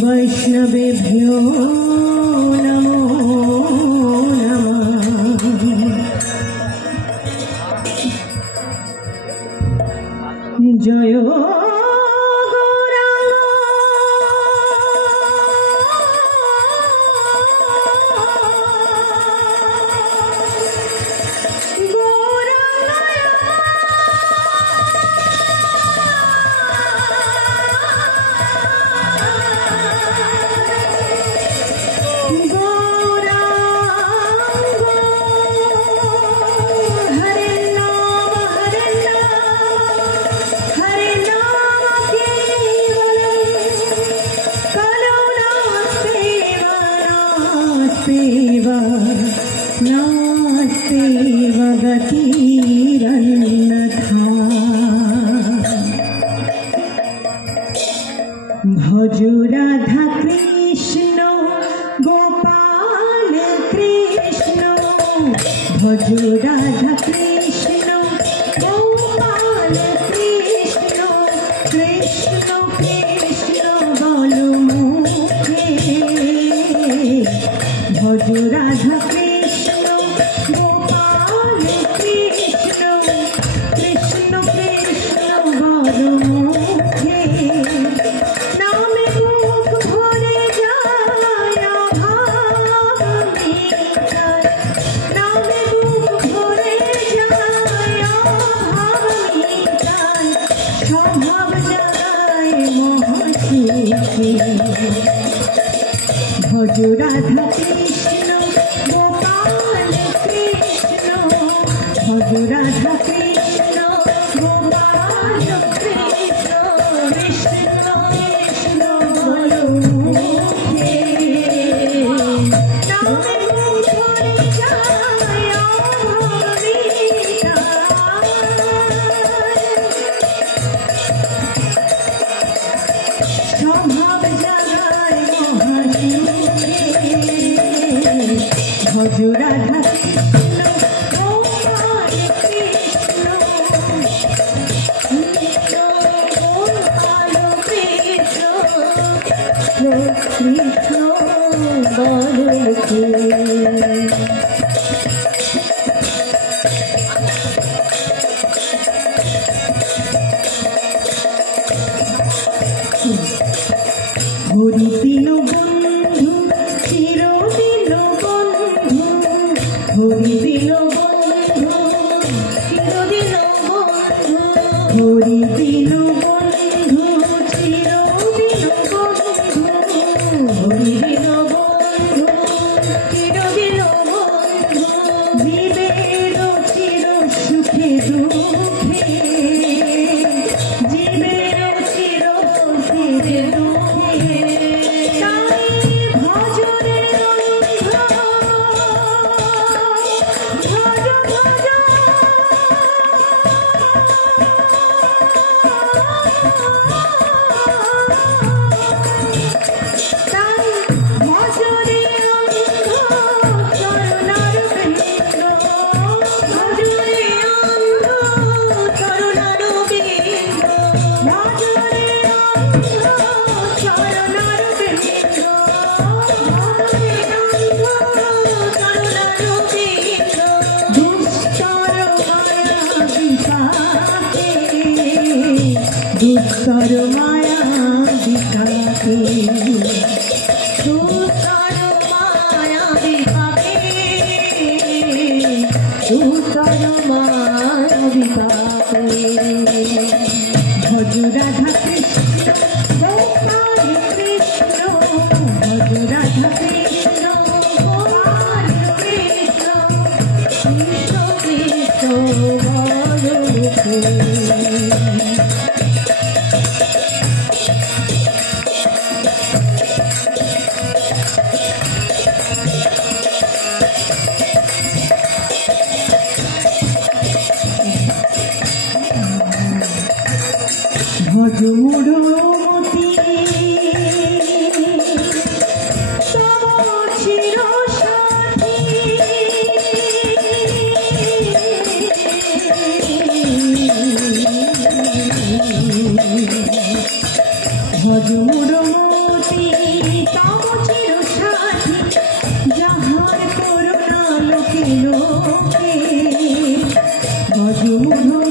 वैष्णवेभ्यो नमो नमः। जय भज राधा कृष्ण गोपाल कृष्ण, भज राधा कृष्ण गोपाल कृष्ण, कृष्ण कृष्ण बल मुखे, भज राधा कृष्ण गोपाल कृष्ण, कृष्ण कृष्ण बल मुखे। भज राधा कृष्ण गोपाल कृष्ण, भज राधा कृष्ण गोपाल कृष्ण, कृष्ण कृष्ण बल मुखे, नामे मुखरे जाय स्वभाव जगाय भज राधा कृष्ण गोपाल कृष्ण, गोपाल कृष्ण, कृष्ण बल मुखे। হরি দিল বন্ধু চিরদিন বন্ধু, হরি দিল বন্ধু চিরদিন বন্ধু, হরি দিল বন্ধু চিরদিন বন্ধু, হরি দিল বন্ধু চিরদিন বন্ধু, জীবের চির সুখে দুঃখে, জীবের চির সুখে দুঃখে, ভজ দুস্তর মায়া দিশাকে দুস্তর মায়া দিশাকে দুস্তর মায়া দিশাকে ভজ রাধা কৃষ্ণ গোপাল কৃষ্ণ ভজ রাধা কৃষ্ণ গোপাল কৃষ্ণ কৃষ্ণ কৃষ্ণ বলো ভজ মুড়মতি তব চির সাথী ভজ মুড়মতি তব চির সাথী যাহার করুণা লোকে লোকে ভজ মুড়মতি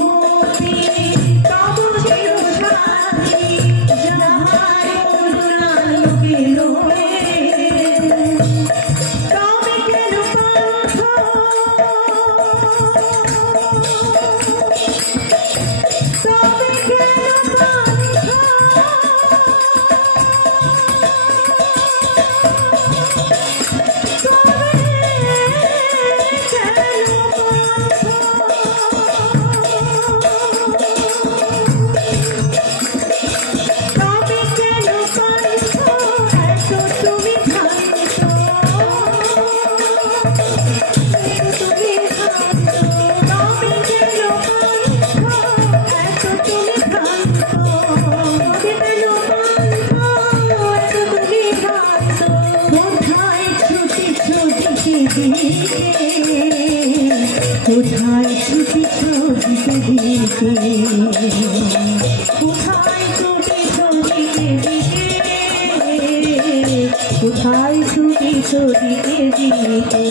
কোথায় ছুটি ছুটিতে দিকে কোথায় ছুটি ছুটিতে দিকে কোথায় ছুটি ছুটিতে দিকে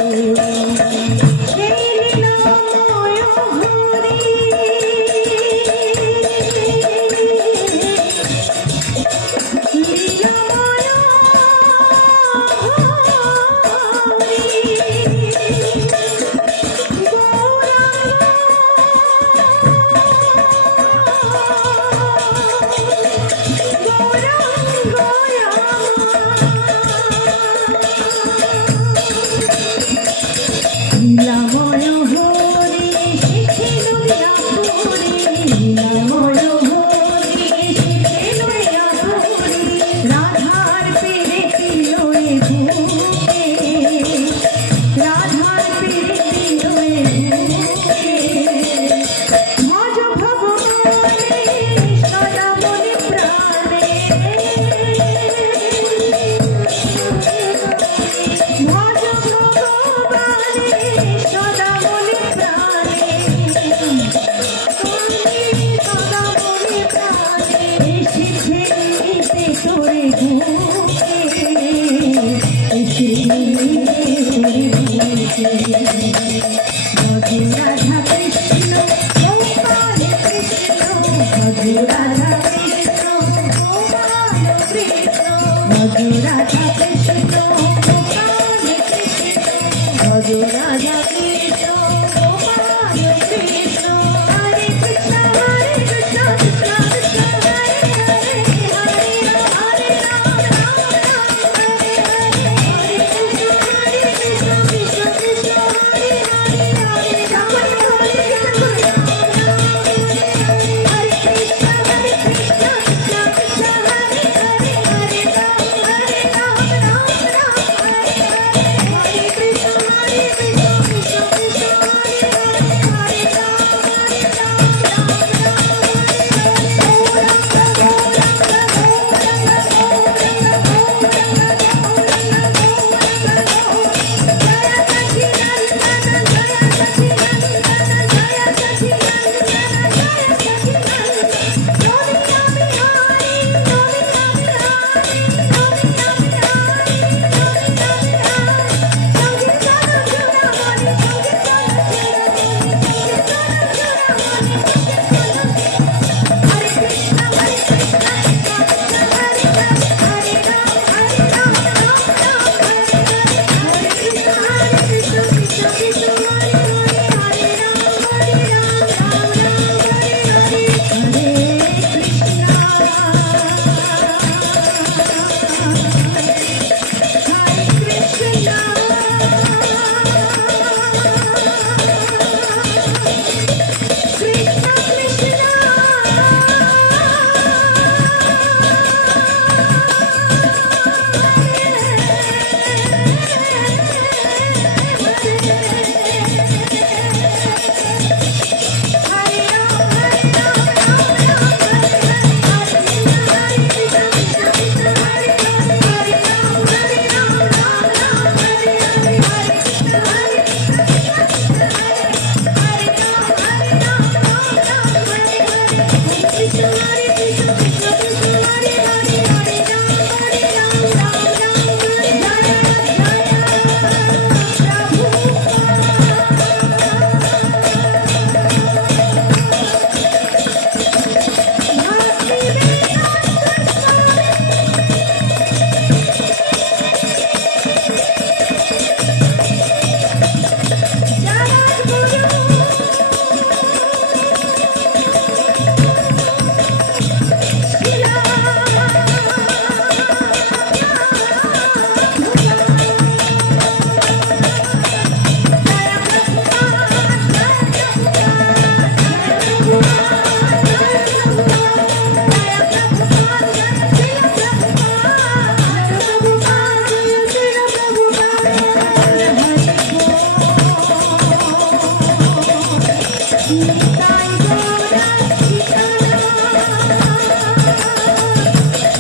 নিতাই গৌর ঠিকানা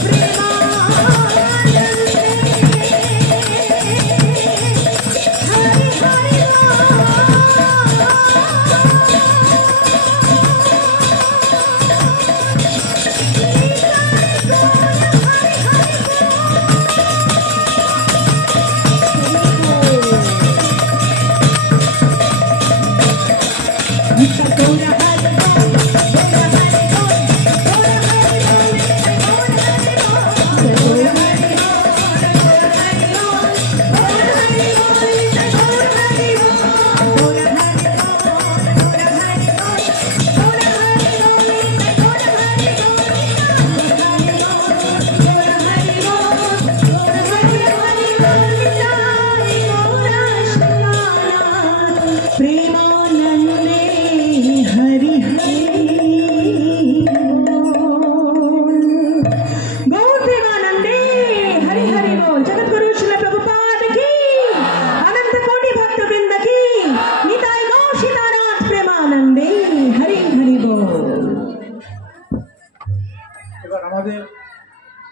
প্রেমানন্দে হরি হরি Gora